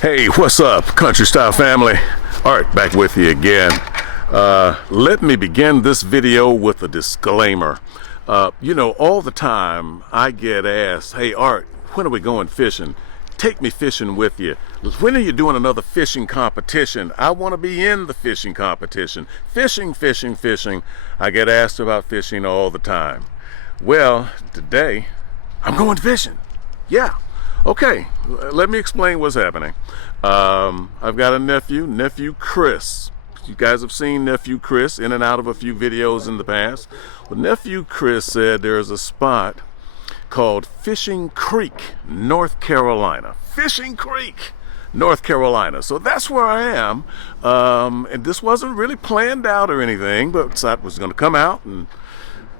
Hey, what's up, country style family? Art back with you again. Let me begin this video with a disclaimer. You know, all the time I get asked, hey Art, when are we going fishing? Take me fishing with you. When are you doing another fishing competition? I want to be in the fishing competition. Fishing, fishing, fishing. I get asked about fishing all the time. Well, today I'm going fishing. Yeah. Okay, let me explain what's happening. I've got a nephew Chris. You guys have seen nephew Chris in and out of a few videos in the past. Well, nephew Chris said there's a spot called Fishing Creek, North Carolina. Fishing Creek, North Carolina. So that's where I am. And this wasn't really planned out or anything, but I was going to come out and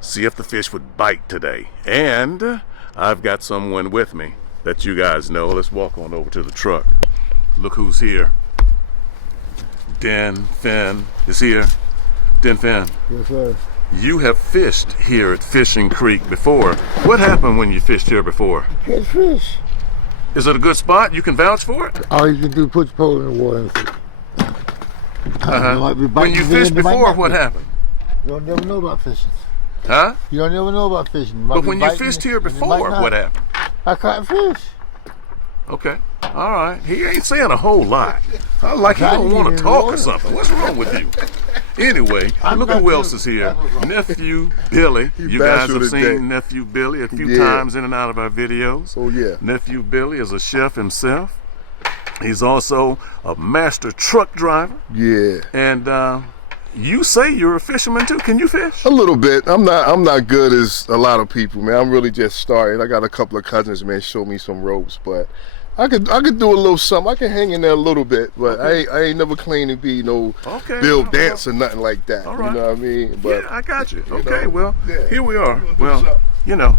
see if the fish would bite today. And I've got someone with me that you guys know. Let's walk on over to the truck. Look who's here. Den Finn is here. Den Finn. Yes, sir. You have fished here at Fishing Creek before. What happened when you fished here before? Catch fish. Is it a good spot? You can vouch for it? All you can do is put your pole in the water and fish. When you fished before, what happened? You don't never know about fishing. Huh? You don't never know about fishing. But when you fished here before, what happened? I caught fish. Okay. All right. He ain't saying a whole lot. Like he don't want to talk or something. What's wrong with you? Anyway, look who else is here. Nephew Billy. You guys have seen Nephew Billy a few times in and out of our videos. Oh, yeah. Nephew Billy is a chef himself. He's also a master truck driver. Yeah. And you say you're a fisherman too. Can you fish? A little bit. I'm not good as a lot of people, man. I'm really just starting. I got a couple of cousins, man, show me some ropes, but I could do a little something. I can hang in there a little bit, but I ain't never claimed to be Bill Dance or nothing like that. All right. You know what I mean? But yeah, I got you. Okay, know, well, yeah. Here we are. Well, you know,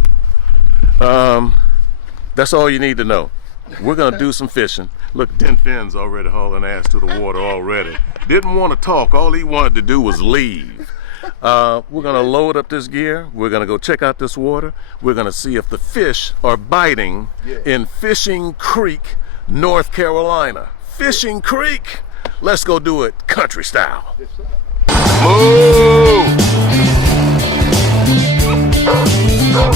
that's all you need to know. We're gonna do some fishing. Look, Den Finn's already hauling ass to the water already. Didn't want to talk. All he wanted to do was leave. We're gonna load up this gear. We're gonna go check out this water. We're gonna see if the fish are biting in Fishing Creek, North Carolina. Fishing Creek. Let's go do it country style. Move! Go.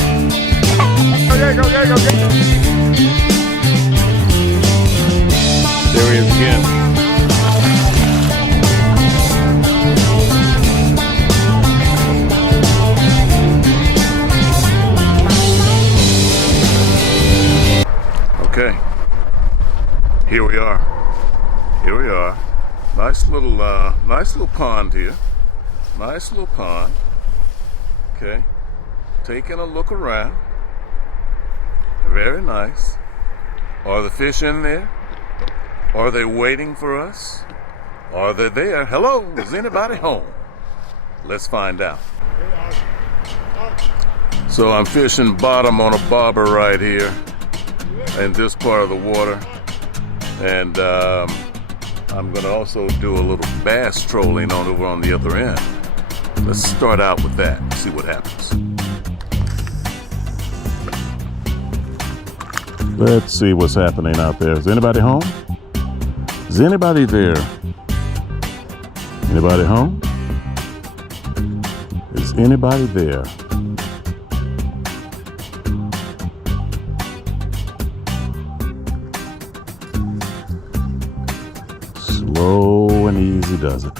There he is again. Okay, here we are. Nice little pond here. Nice little pond. Okay, taking a look around. Very nice. Are the fish in there? Are they waiting for us? Are they there? Hello, is anybody home? Let's find out. So I'm fishing bottom on a bobber right here in this part of the water. And I'm gonna also do a little bass trolling over on the other end. Let's start out with that and see what happens. Let's see what's happening out there. Is anybody home? Is anybody there? Anybody home? Is anybody there? Slow and easy does it.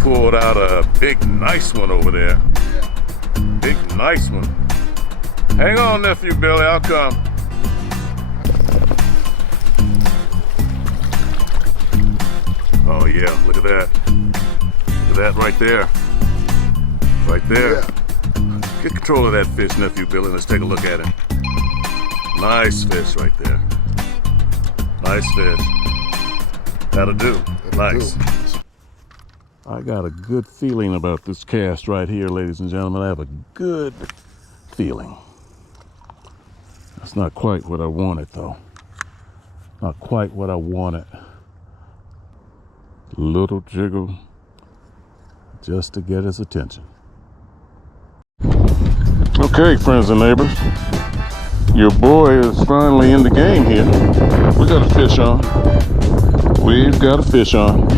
Pulled out a big nice one over there. Big nice one. Hang on, nephew Billy, I'll come. Oh yeah, look at that. Look at that right there. Right there. Yeah. Get control of that fish, nephew Billy. Let's take a look at him. Nice fish right there. Nice fish. That'll do. Nice. I got a good feeling about this cast right here, ladies and gentlemen. I have a good feeling. That's not quite what I wanted, though. Not quite what I wanted. Little jiggle, just to get his attention. Okay, friends and neighbors, your boy is finally in the game here. We got a fish on. We've got a fish on.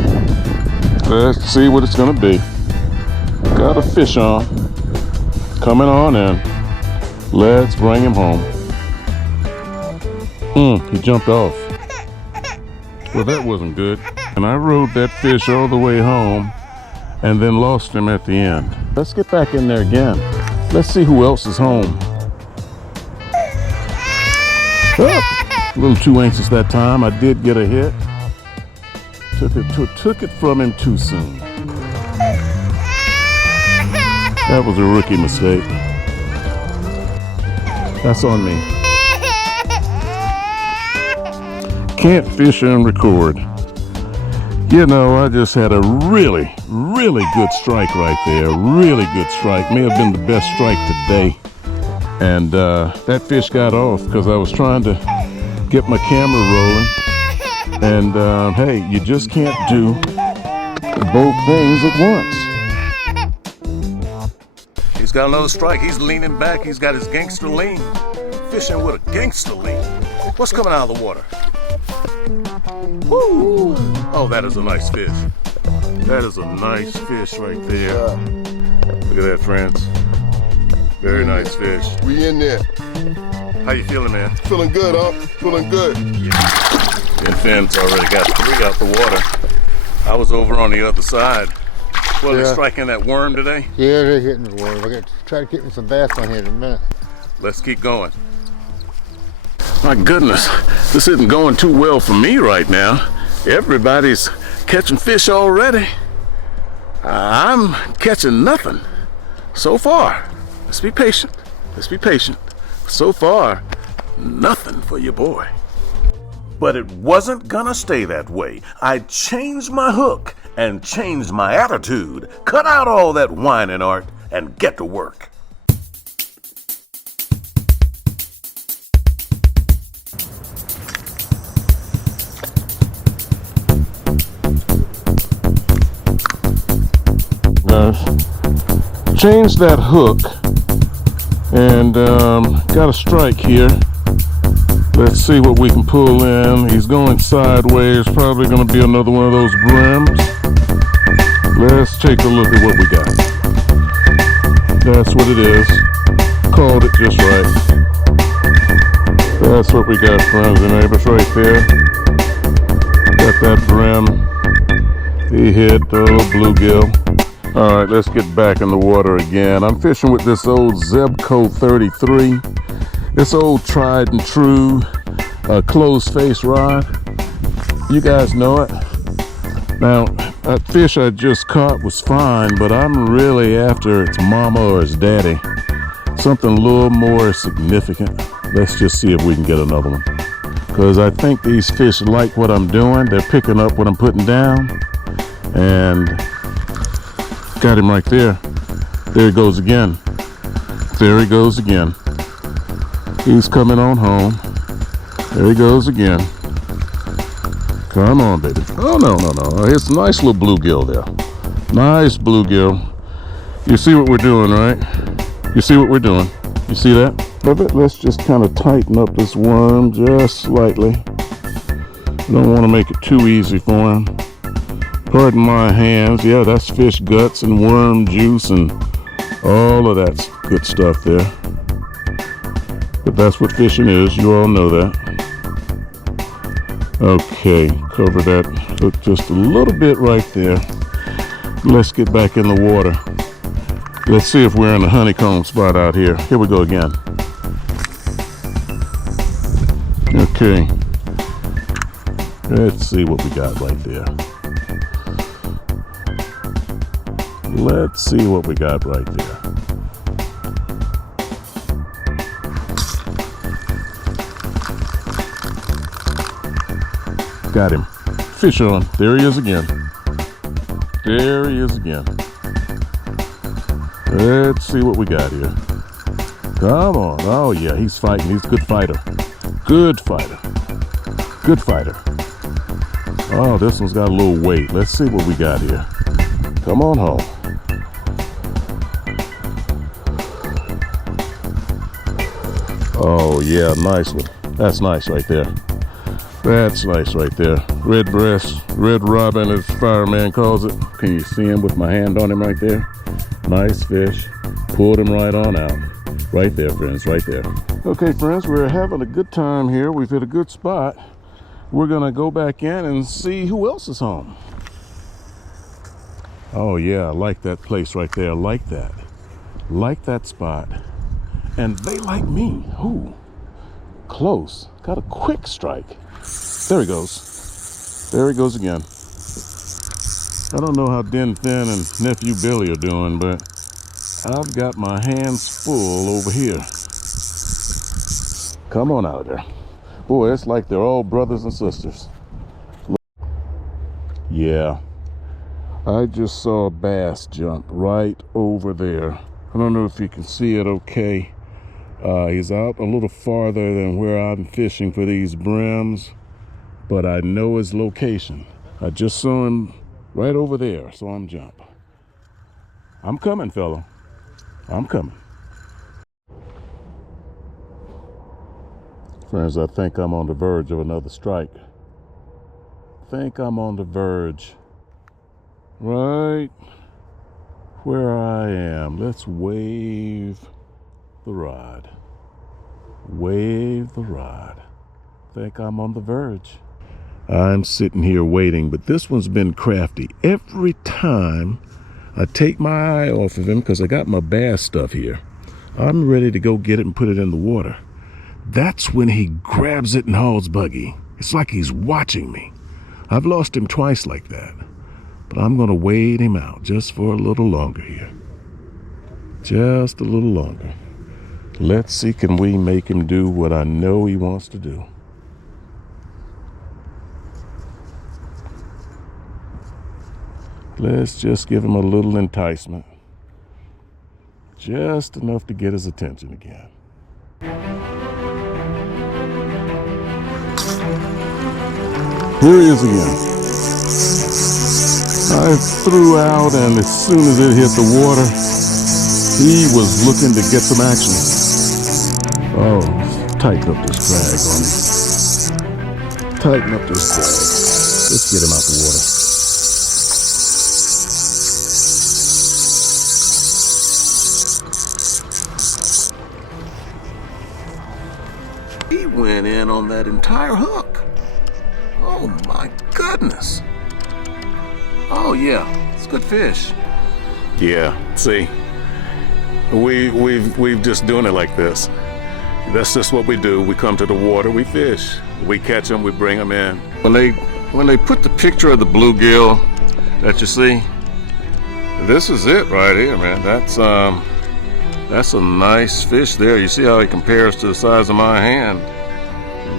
Let's see what it's gonna be. Got a fish on. Coming on in. Let's bring him home. He jumped off. Well, that wasn't good. And I rode that fish all the way home and then lost him at the end. Let's get back in there again. Let's see who else is home. Oh, a little too anxious that time. I did get a hit. Took it from him too soon. That was a rookie mistake. That's on me. Can't fish and record. You know, I just had a really, really good strike right there. Really good strike. May have been the best strike today. And that fish got off because I was trying to get my camera rolling. And hey, you just can't do both things at once. He's got another strike. He's leaning back. He's got his gangster lean. Fishing with a gangster lean. What's coming out of the water? Woo! Oh, that is a nice fish. That is a nice fish right there. Look at that, friends. Very nice fish. We in there. How you feeling, man? Feeling good, huh? Feeling good. And Finn's already got 3 out the water. I was over on the other side. Well, they're striking that worm today? Yeah, they're hitting the water. I got to try to get me some bass on here in a minute. Let's keep going. My goodness, this isn't going too well for me right now. Everybody's catching fish already. I'm catching nothing so far. Let's be patient. Let's be patient. So far, nothing for your boy. But it wasn't gonna stay that way. I changed my hook and changed my attitude. Cut out all that whining, Art, and get to work. Changed that hook and got a strike here. Let's see what we can pull in. He's going sideways, probably going to be another one of those brims. Let's take a look at what we got. That's what it is. Called it just right. That's what we got, friends and neighbors, right there. Got that brim. He hit the bluegill. All right, let's get back in the water again. I'm fishing with this old Zebco 33. This old tried and true closed face rod. You guys know it. Now, that fish I just caught was fine, but I'm really after its mama or its daddy. Something a little more significant. Let's just see if we can get another one. Because I think these fish like what I'm doing. They're picking up what I'm putting down. And got him right there. There he goes again. There he goes again. He's coming on home. There he goes again. Come on, baby. Oh, no. It's a nice little bluegill there. Nice bluegill. You see what we're doing, right? You see what we're doing? You see that? Let's just kind of tighten up this worm just slightly. Don't want to make it too easy for him. Pardon my hands. Yeah, that's fish guts and worm juice and all of that good stuff there. But that's what fishing is. You all know that. Okay, cover that hook just a little bit right there. Let's get back in the water. Let's see if we're in a honeycomb spot out here. Here we go again. Okay. Let's see what we got right there. Let's see what we got right there. Got him. Fish on. There he is again. There he is again. Let's see what we got here. Come on. Oh yeah, he's fighting. He's a good fighter. Good fighter. Good fighter. Oh, this one's got a little weight. Let's see what we got here. Come on home. Oh yeah, nice one. That's nice right there. That's nice right there. Red breast, red robin as fireman calls it. Can you see him with my hand on him right there? Nice fish. Pulled him right on out. Right there, friends, right there. Okay, friends, we're having a good time here. We've hit a good spot. We're gonna go back in and see who else is home. Oh yeah, I like that place right there. I like that. Like that spot. And they like me. Ooh, close. Got a quick strike. There he goes. There he goes again. I don't know how Den Finn and Nephew Billy are doing, but I've got my hands full over here. Come on out of there. Boy, it's like they're all brothers and sisters. Yeah, I just saw a bass jump right over there. I don't know if you can see it okay. He's out a little farther than where I'm fishing for these brims, but I know his location. I just saw him right over there, saw him jump. I'm coming, fella. I'm coming. Friends, I think I'm on the verge of another strike. Think I'm on the verge. Right where I am. Let's wave the rod. Wave the rod. Think I'm on the verge. I'm sitting here waiting, but this one's been crafty. Every time I take my eye off of him, because I got my bass stuff here, I'm ready to go get it and put it in the water. That's when he grabs it and hauls buggy. It's like he's watching me. I've lost him twice like that, but I'm gonna wait him out just for a little longer here. Just a little longer. Let's see, can we make him do what I know he wants to do? Let's just give him a little enticement. Just enough to get his attention again. Here he is again. I threw out, and as soon as it hit the water, he was looking to get some action. Oh, tighten up this drag on him. Tighten up this drag. Let's get him out the water. He went in on that entire hook. Oh my goodness. Oh yeah, it's good fish. Yeah, see, we've just doing it like this. That's just what we do. We come to the water, we fish, we catch them, we bring them in. When they put the picture of the bluegill that you see, this is it right here, man. That's a nice fish there. You see how he compares to the size of my hand.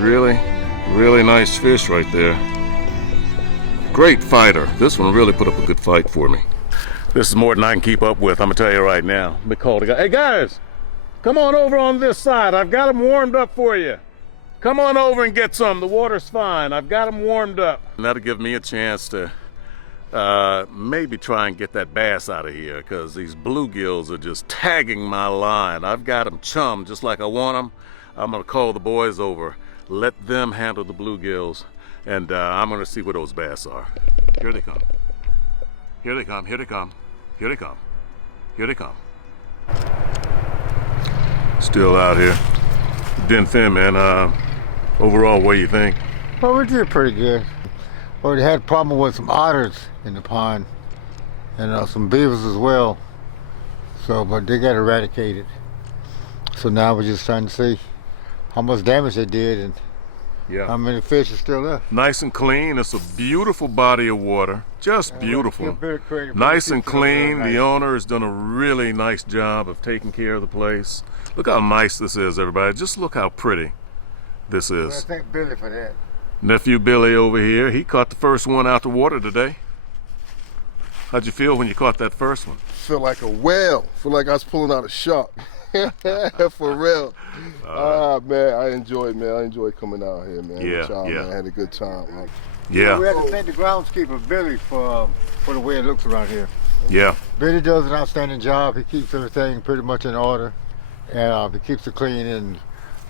Really nice fish right there. Great fighter. This one really put up a good fight for me. This is more than I can keep up with, I'm gonna tell you right now. Let me call the guy. Hey guys, come on over on this side. I've got them warmed up for you. Come on over and get some. The water's fine. I've got them warmed up. And that'll give me a chance to maybe try and get that bass out of here, because these bluegills are just tagging my line. I've got them chummed just like I want them. I'm gonna call the boys over, let them handle the bluegills, and I'm gonna see where those bass are. Here they come. Here they come. Here they come. Here they come. Here they come. Still out here. Den Finn, man. Overall, what do you think? Well, we did pretty good. Already had a problem with some otters in the pond, and some beavers as well. So, but they got eradicated. So now we're just trying to see how much damage they did and how many fish are still left. Nice and clean. It's a beautiful body of water. Just beautiful. Nice and clean. Nice. The owner has done a really nice job of taking care of the place. Look how nice this is, everybody. Just look how pretty this is. Well, thank Billy for that. Nephew Billy over here, he caught the first one out the water today. How'd you feel when you caught that first one? Feel like a whale. Feel like I was pulling out a shark. For real. Man, I enjoyed coming out here, man. Yeah, with y'all, man. I had a good time, man. Yeah. We had to thank the groundskeeper, Billy, for the way it looks around here. Yeah. Billy does an outstanding job. He keeps everything pretty much in order, and he keeps it clean, and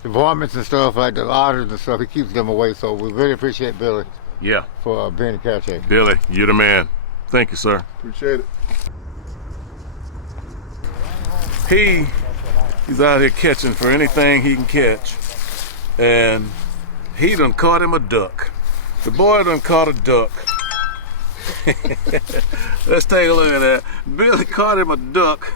varmints and stuff, like the otters and stuff. He keeps them away. So we really appreciate Billy Yeah. for being a caretaker. Billy, you're the man. Thank you, sir. Appreciate it. He's out here catching for anything he can catch. And he done caught him a duck. The boy done caught a duck. Let's take a look at that. Billy caught him a duck.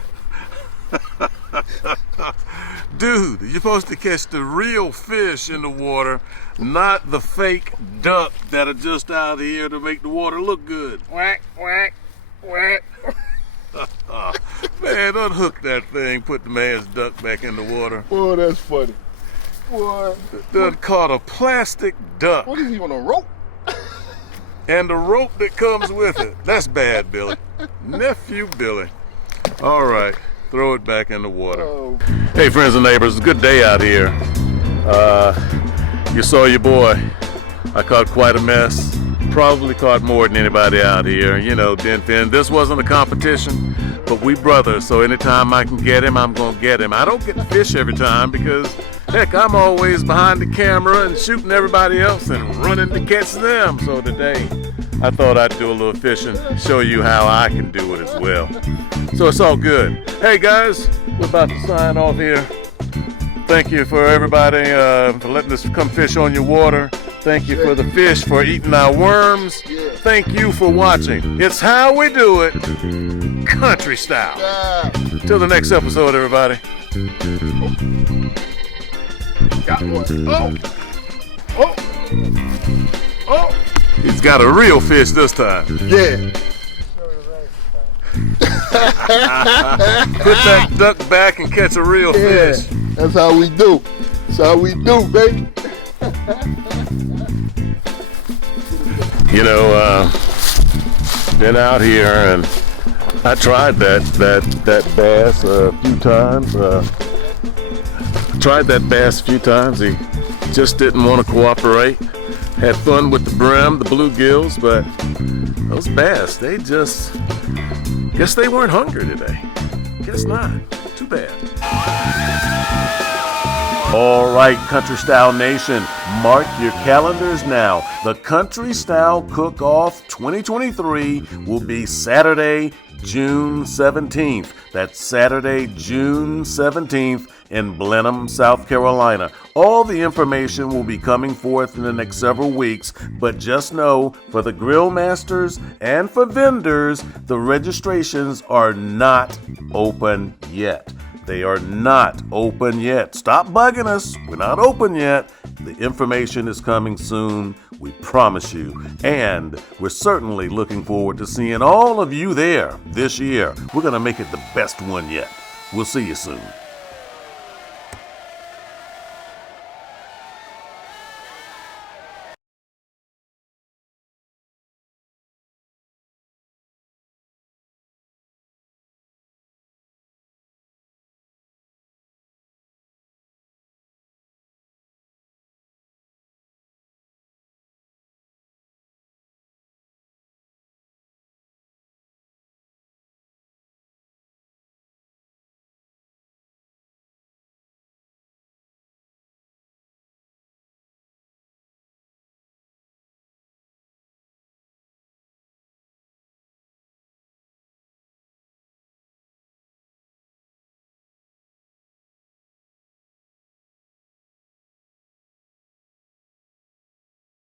Dude, you're supposed to catch the real fish in the water, not the fake duck that are just out here to make the water look good. Whack, whack, whack. Man, unhook that thing, put the man's duck back in the water. Boy, that's funny. Boy. Done caught a plastic duck. What is he on a rope? And the rope that comes with it. That's bad, Billy. Nephew Billy. All right, throw it back in the water. Oh. Hey, friends and neighbors, it's a good day out here. You saw your boy. I caught quite a mess. Probably caught more than anybody out here. You know, Den Fin. This wasn't a competition, but we brothers, so anytime I can get him, I'm gonna get him. I don't get to fish every time because, heck, I'm always behind the camera and shooting everybody else and running to catch them. So today, I thought I'd do a little fishing, show you how I can do it as well. So it's all good. Hey guys, we're about to sign off here. Thank you for everybody for letting us come fish on your water. Thank you for the fish for eating our worms. Thank you for watching. It's how we do it, country style. Till the next episode, everybody. Got one. Oh! Oh! Oh! He's got a real fish this time. Yeah. Put that duck back and catch a real fish. That's how we do. That's how we do, baby. You know, been out here and I tried that bass a few times. Tried that bass a few times. He just didn't want to cooperate. Had fun with the brim, the bluegills, but those bass, they just, guess they weren't hungry today. Guess not. Too bad. All right, Country Style Nation, mark your calendars now. The Country Style Cook-Off 2023 will be Saturday, June 17th. That's Saturday, June 17th in Blenheim, South Carolina. All the information will be coming forth in the next several weeks, but just know for the grill masters and for vendors, the registrations are not open yet. They are not open yet. Stop bugging us. We're not open yet. The information is coming soon. We promise you. And we're certainly looking forward to seeing all of you there this year. We're going to make it the best one yet. We'll see you soon.